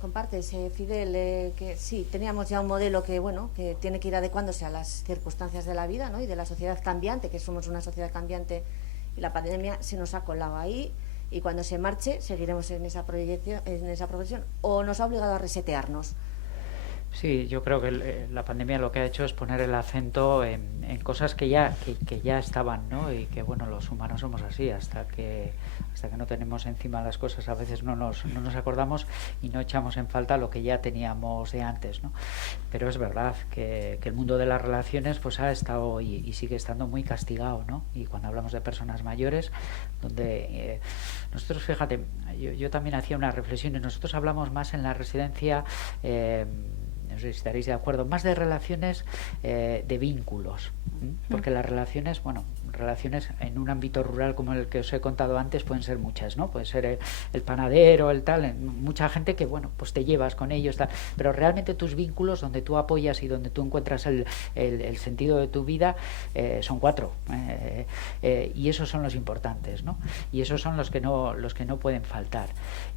Compartes, Fidel, que sí, teníamos ya un modelo que, bueno, que tiene que ir adecuándose a las circunstancias de la vida, ¿no?, y de la sociedad cambiante, que somos una sociedad cambiante, y la pandemia se nos ha colado ahí, y cuando se marche seguiremos en esa progresión, o nos ha obligado a resetearnos. Sí, yo creo que la pandemia lo que ha hecho es poner el acento en cosas que ya estaban, ¿no? Y que, bueno, los humanos somos así, hasta que no tenemos encima las cosas, a veces no nos acordamos y no echamos en falta lo que ya teníamos de antes, ¿no? Pero es verdad que el mundo de las relaciones pues ha estado y sigue estando muy castigado, ¿no? Y cuando hablamos de personas mayores, donde nosotros, fíjate, yo también hacía una reflexión, y nosotros hablamos más en la residencia, no sé si estaréis de acuerdo, más de relaciones de vínculos, porque las relaciones, relaciones en un ámbito rural como el que os he contado antes pueden ser muchas, ¿no? Puede ser el panadero, el tal, mucha gente que, bueno, pues te llevas con ellos, tal, pero realmente tus vínculos, donde tú apoyas y donde tú encuentras el sentido de tu vida, son 4, y esos son los importantes, ¿no? Y esos son los que no pueden faltar,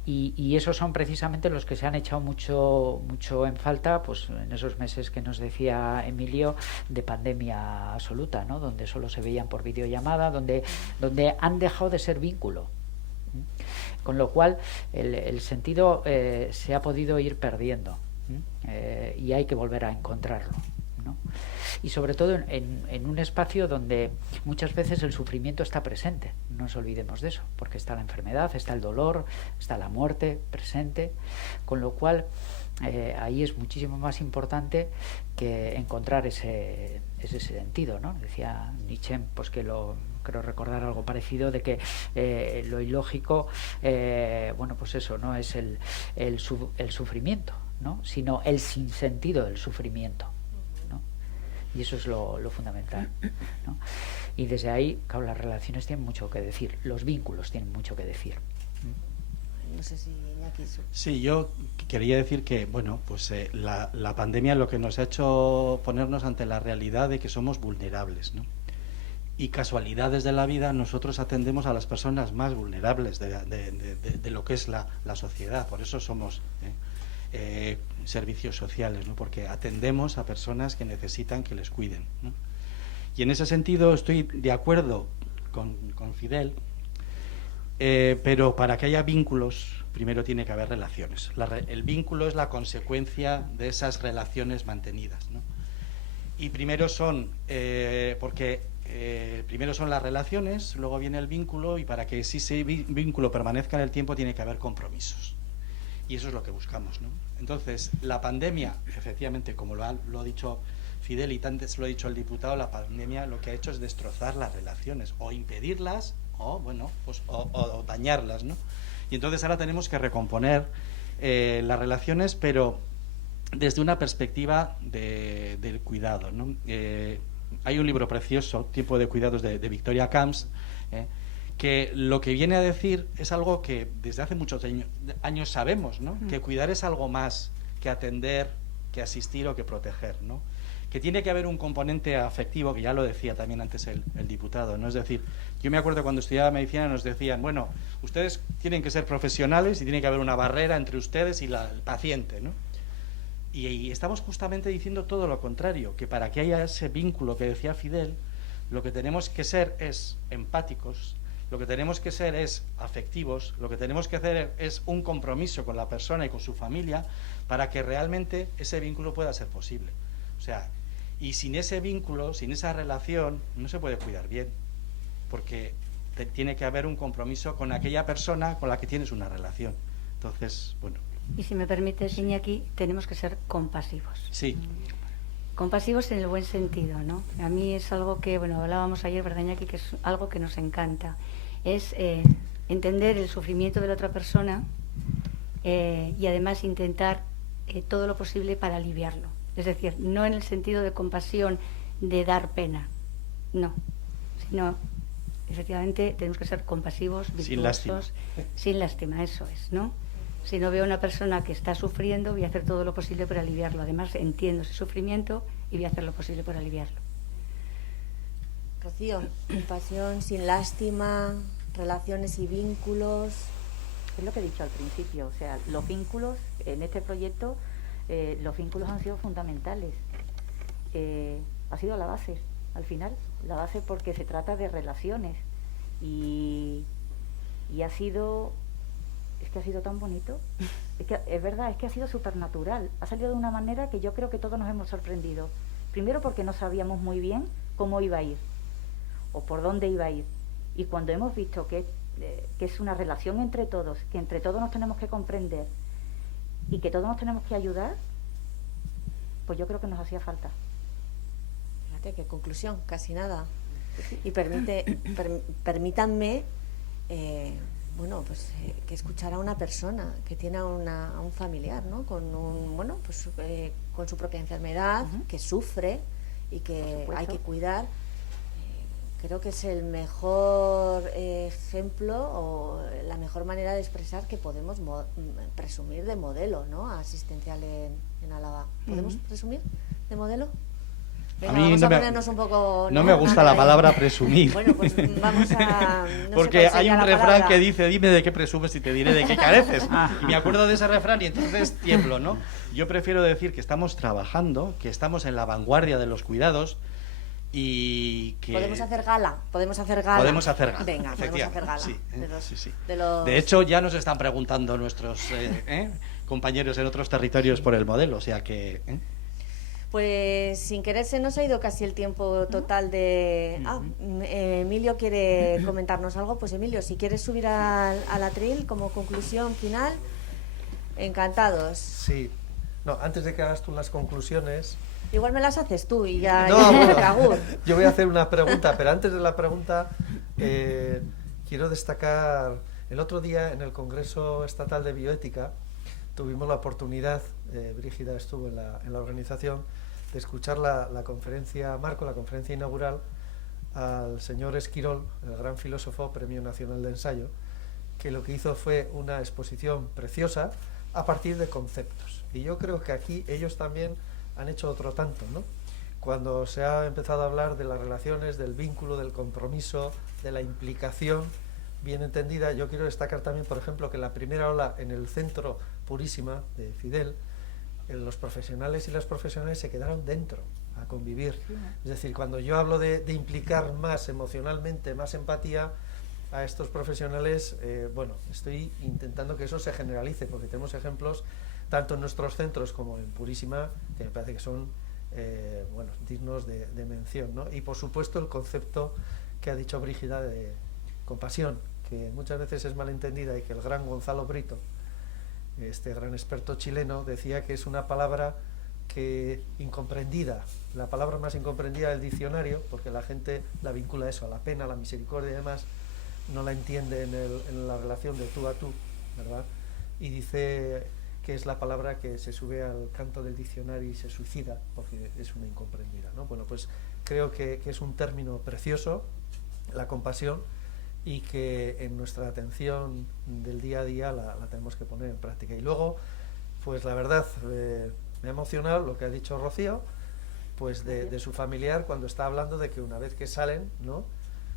y esos son precisamente los que se han echado mucho en falta, pues en esos meses que nos decía Emilio de pandemia absoluta, ¿no? Donde solo se veían por videollamada, donde han dejado de ser vínculo, con lo cual el sentido se ha podido ir perdiendo, y hay que volver a encontrarlo, ¿no? Y sobre todo en un espacio donde muchas veces el sufrimiento está presente, no nos olvidemos de eso, porque está la enfermedad, está el dolor, está la muerte presente, con lo cual ahí es muchísimo más importante que encontrar ese sentido, ¿no? Decía Nietzsche, pues que creo recordar algo parecido, de que lo ilógico, bueno, pues eso, no es el sufrimiento, ¿no? Sino el sinsentido del sufrimiento, ¿no? Y eso es lo fundamental, ¿no? Y desde ahí, claro, las relaciones tienen mucho que decir, los vínculos tienen mucho que decir. No sé si Iñaki... Sí, yo quería decir que, bueno, pues la pandemia lo que nos ha hecho ponernos ante la realidad de que somos vulnerables, ¿no? Y casualidades de la vida, nosotros atendemos a las personas más vulnerables de lo que es la sociedad. Por eso somos servicios sociales, ¿no? Porque atendemos a personas que necesitan que les cuiden, ¿no? Y en ese sentido estoy de acuerdo con Fidel, pero para que haya vínculos, primero tiene que haber relaciones. El vínculo es la consecuencia de esas relaciones mantenidas, ¿no? Y primero son, primero son las relaciones, luego viene el vínculo, y para que ese vínculo permanezca en el tiempo tiene que haber compromisos. Y eso es lo que buscamos, ¿no? Entonces, la pandemia, efectivamente, como lo ha dicho Fidel y antes lo ha dicho el diputado, la pandemia lo que ha hecho es destrozar las relaciones, o impedirlas, o bueno, pues o dañarlas, ¿no? Y entonces ahora tenemos que recomponer las relaciones, pero desde una perspectiva del cuidado, ¿no? Hay un libro precioso, Tiempo de cuidados, de Victoria Camps, que lo que viene a decir es algo que desde hace muchos años sabemos, ¿no? Que cuidar es algo más que atender, que asistir o que proteger, ¿no? Que tiene que haber un componente afectivo, que ya lo decía también antes el diputado, ¿no? Es decir, yo me acuerdo cuando estudiaba medicina nos decían, bueno, ustedes tienen que ser profesionales y tiene que haber una barrera entre ustedes y el paciente, ¿no? Y estamos justamente diciendo todo lo contrario, que para que haya ese vínculo que decía Fidel, lo que tenemos que ser es empáticos, lo que tenemos que ser es afectivos, lo que tenemos que hacer es un compromiso con la persona y con su familia para que realmente ese vínculo pueda ser posible. O sea, y sin ese vínculo, sin esa relación, no se puede cuidar bien, porque tiene que haber un compromiso con aquella persona con la que tienes una relación. Entonces, bueno. Y si me permites, Iñaki, tenemos que ser compasivos. Sí. Compasivos en el buen sentido, ¿no? A mí es algo que, bueno, hablábamos ayer, ¿verdad, Iñaki? Que es algo que nos encanta. Es entender el sufrimiento de la otra persona y además intentar todo lo posible para aliviarlo. Es decir, no en el sentido de compasión, de dar pena, no, sino efectivamente tenemos que ser compasivos, virtuosos, sin lástima, eso es, ¿no? Si no veo a una persona que está sufriendo, voy a hacer todo lo posible por aliviarlo. Además, entiendo ese sufrimiento y voy a hacer lo posible por aliviarlo. Rocío, compasión, sin lástima, relaciones y vínculos. Es lo que he dicho al principio, o sea, los vínculos en este proyecto, los vínculos han sido fundamentales. Ha sido la base, al final, la base porque se trata de relaciones y ha sido... Es que ha sido tan bonito, es verdad, es que ha sido supernatural, ha salido de una manera que yo creo que todos nos hemos sorprendido. Primero porque no sabíamos muy bien cómo iba a ir, o por dónde iba a ir. Y cuando hemos visto que es una relación entre todos, que entre todos nos tenemos que comprender y que todos nos tenemos que ayudar, pues yo creo que nos hacía falta. Fíjate, qué conclusión, casi nada. Y permítanme... bueno, pues que escuchar a una persona que tiene a un familiar, ¿no? Con con su propia enfermedad, que sufre y que hay que cuidar. Creo que es el mejor ejemplo o la mejor manera de expresar que podemos presumir de modelo, ¿no? Asistencial en Álava. ¿Podemos presumir de modelo? Venga, a mí vamos a ponernos un poco... No me gusta la palabra presumir. Bueno, pues vamos a... Porque hay un refrán que dice, dime de qué presumes y te diré de qué careces. Y me acuerdo de ese refrán y entonces tiemblo, ¿no? Yo prefiero decir que estamos trabajando, que estamos en la vanguardia de los cuidados y que... ¿Podemos hacer gala? Podemos hacer gala. Venga, podemos hacer gala. Sí, sí. De los... De hecho, ya nos están preguntando nuestros compañeros en otros territorios por el modelo, o sea que... Pues sin querer se nos ha ido casi el tiempo total de... Emilio quiere comentarnos algo. Pues Emilio, si quieres subir al atril como conclusión final, encantados. Sí, No, antes de que hagas tú las conclusiones... Igual me las haces tú y ya... No, bueno, yo voy a hacer una pregunta, pero antes de la pregunta quiero destacar... El otro día en el Congreso Estatal de Bioética tuvimos la oportunidad, Brígida estuvo en la organización, de escuchar la conferencia marco, la conferencia inaugural, al señor Esquirol, el gran filósofo, Premio Nacional de Ensayo, que lo que hizo fue una exposición preciosa a partir de conceptos. Y yo creo que aquí ellos también han hecho otro tanto, ¿no? Cuando se ha empezado a hablar de las relaciones, del vínculo, del compromiso, de la implicación bien entendida, yo quiero destacar también, por ejemplo, que la primera ola en el Centro Purísima de Fidel, los profesionales y las profesionales se quedaron dentro a convivir. Es decir, cuando yo hablo de implicar más emocionalmente, más empatía a estos profesionales, bueno, estoy intentando que eso se generalice, porque tenemos ejemplos tanto en nuestros centros como en Purísima, que me parece que son bueno, dignos de mención, ¿no? Y por supuesto el concepto que ha dicho Brígida de compasión, que muchas veces es malentendida, y que el gran Gonzalo Brito, este gran experto chileno, decía que es una palabra que incomprendida, la palabra más incomprendida del diccionario, porque la gente la vincula a eso, a la pena, a la misericordia y demás, no la entiende en la relación de tú a tú, ¿verdad? Y dice que es la palabra que se sube al canto del diccionario y se suicida porque es una incomprendida, ¿no? Bueno, pues creo que es un término precioso, la compasión, y que en nuestra atención del día a día la tenemos que poner en práctica. Y luego, pues la verdad, me ha emocionado lo que ha dicho Rocío, pues de su familiar, cuando está hablando de que una vez que salen, ¿no?,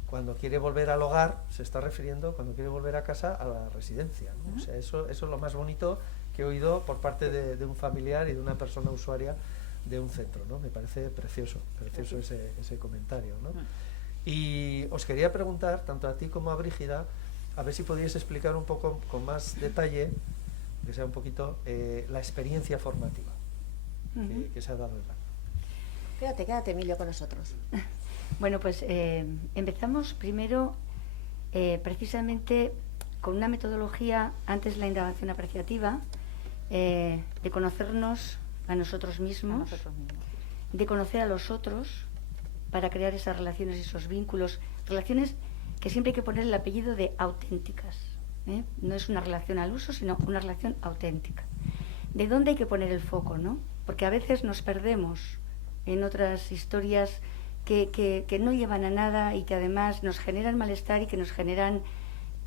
cuando quiere volver al hogar, se está refiriendo, cuando quiere volver a casa, a la residencia, ¿no? O sea, eso es lo más bonito que he oído por parte de un familiar y de una persona usuaria de un centro, ¿no? Me parece precioso ese comentario, ¿no? Y os quería preguntar, tanto a ti como a Brígida, a ver si podíais explicar un poco con más detalle, que sea un poquito, la experiencia formativa que se ha dado en la... Quédate, Emilio, con nosotros. Bueno, pues empezamos primero precisamente con una metodología, antes la indagación apreciativa, de conocernos a nosotros mismos, de conocer a los otros, para crear esas relaciones y esos vínculos, relaciones que siempre hay que poner el apellido de auténticas, ¿eh? No es una relación al uso, sino una relación auténtica. ¿De dónde hay que poner el foco, no? Porque a veces nos perdemos en otras historias que no llevan a nada y que además nos generan malestar y que nos generan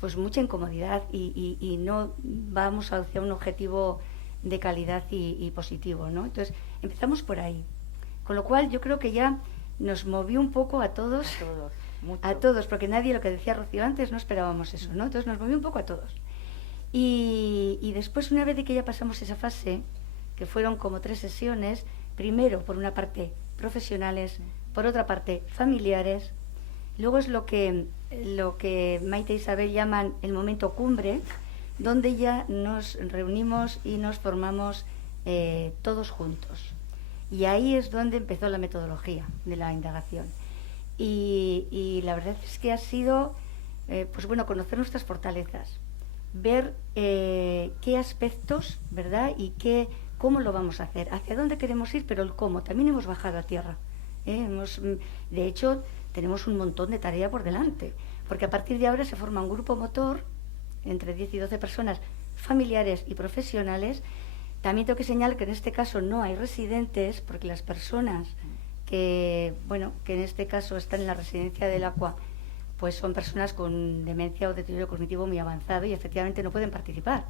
pues mucha incomodidad y no vamos hacia un objetivo de calidad y positivo, ¿no? Entonces empezamos por ahí, con lo cual yo creo que ya nos movió un poco a todos, porque nadie, lo que decía Rocío antes, no esperábamos eso, ¿no? Entonces nos movió un poco a todos. Y después, una vez de que ya pasamos esa fase, que fueron como 3 sesiones, primero por una parte profesionales, por otra parte familiares, luego es lo que Maite e Isabel llaman el momento cumbre, donde ya nos reunimos y nos formamos todos juntos. Y ahí es donde empezó la metodología de la indagación. Y la verdad es que ha sido, pues bueno, conocer nuestras fortalezas, ver qué aspectos, ¿verdad? Y cómo lo vamos a hacer, hacia dónde queremos ir, pero el cómo. También hemos bajado a tierra. De hecho, tenemos un montón de tarea por delante, porque a partir de ahora se forma un grupo motor entre 10 y 12 personas, familiares y profesionales. También tengo que señalar que en este caso no hay residentes, porque las personas que en este caso están en la residencia del Aqua, pues son personas con demencia o deterioro cognitivo muy avanzado y efectivamente no pueden participar,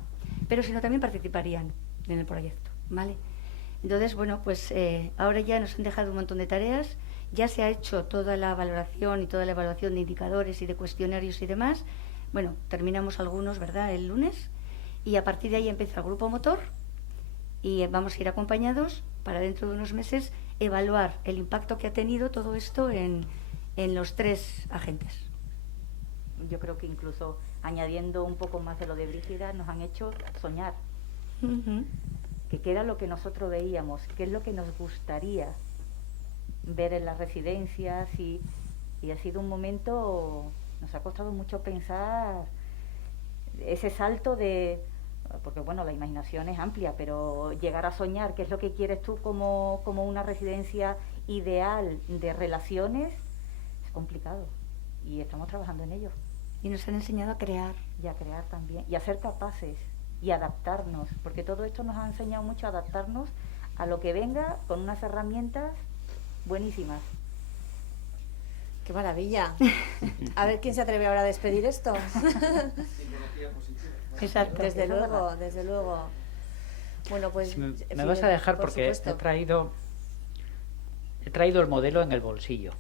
pero si no también participarían en el proyecto, ¿vale? Entonces, bueno, pues ahora ya nos han dejado un montón de tareas, ya se ha hecho toda la valoración y toda la evaluación de indicadores y de cuestionarios y demás. Bueno, terminamos algunos, ¿verdad?, el lunes, y a partir de ahí empieza el grupo motor y vamos a ir acompañados para dentro de unos meses evaluar el impacto que ha tenido todo esto en los 3 agentes. Yo creo que incluso añadiendo un poco más de lo de Brígida, nos han hecho soñar. Que era lo que nosotros veíamos, qué es lo que nos gustaría ver en las residencias, y ha sido un momento, nos ha costado mucho pensar ese salto de porque bueno, la imaginación es amplia, pero llegar a soñar qué es lo que quieres tú como una residencia ideal de relaciones es complicado, y estamos trabajando en ello. Y nos han enseñado a crear. Y a crear también, y a ser capaces, y adaptarnos, porque todo esto nos ha enseñado mucho a adaptarnos a lo que venga con unas herramientas buenísimas. ¡Qué maravilla! A ver quién se atreve ahora a despedir esto. Exacto. Desde luego, desde luego. Bueno, pues... Me vas a dejar porque he traído el modelo en el bolsillo.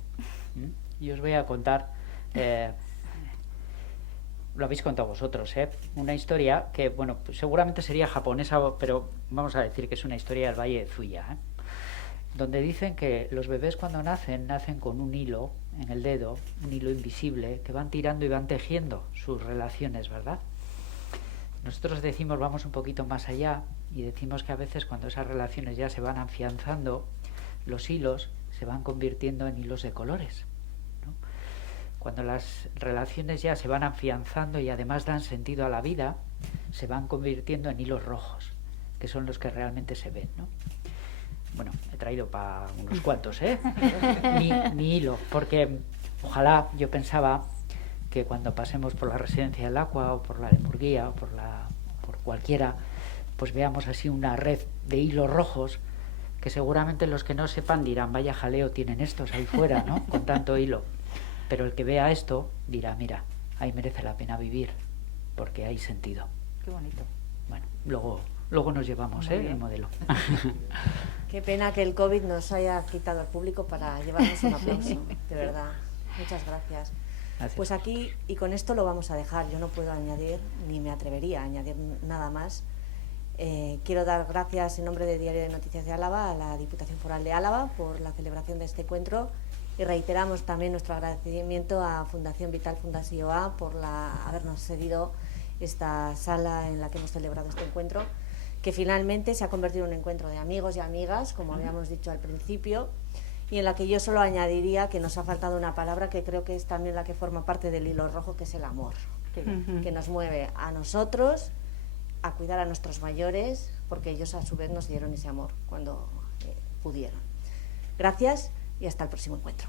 Y os voy a contar, lo habéis contado vosotros, una historia que, bueno, pues seguramente sería japonesa, pero vamos a decir que es una historia del Valle de Zuya, donde dicen que los bebés cuando nacen con un hilo en el dedo, un hilo invisible, que van tirando y van tejiendo sus relaciones, ¿verdad? Nosotros decimos, vamos un poquito más allá, y decimos que a veces cuando esas relaciones ya se van afianzando, los hilos se van convirtiendo en hilos de colores, ¿no? Cuando las relaciones ya se van afianzando y además dan sentido a la vida, se van convirtiendo en hilos rojos, que son los que realmente se ven, ¿no? Bueno, he traído para unos cuantos, mi hilo, porque ojalá, yo pensaba que cuando pasemos por la residencia del Aqua o por la de Murguía o por cualquiera, pues veamos así una red de hilos rojos, que seguramente los que no sepan dirán, vaya jaleo tienen estos ahí fuera, ¿no? Con tanto hilo. Pero el que vea esto dirá, mira, ahí merece la pena vivir, porque hay sentido. Qué bonito. Bueno, luego nos llevamos el modelo. Qué pena que el COVID nos haya quitado al público para llevarnos un aplauso, de verdad. Muchas gracias. Gracias. Pues aquí, y con esto lo vamos a dejar, yo no puedo añadir, ni me atrevería a añadir nada más. Quiero dar gracias en nombre de Diario de Noticias de Álava a la Diputación Foral de Álava por la celebración de este encuentro, y reiteramos también nuestro agradecimiento a Fundación Vital Fundació A por habernos cedido esta sala en la que hemos celebrado este encuentro, que finalmente se ha convertido en un encuentro de amigos y amigas, como habíamos dicho al principio, y en la que yo solo añadiría que nos ha faltado una palabra que creo que es también la que forma parte del hilo rojo, que es el amor, que nos mueve a nosotros a cuidar a nuestros mayores, porque ellos a su vez nos dieron ese amor cuando pudieron. Gracias y hasta el próximo encuentro.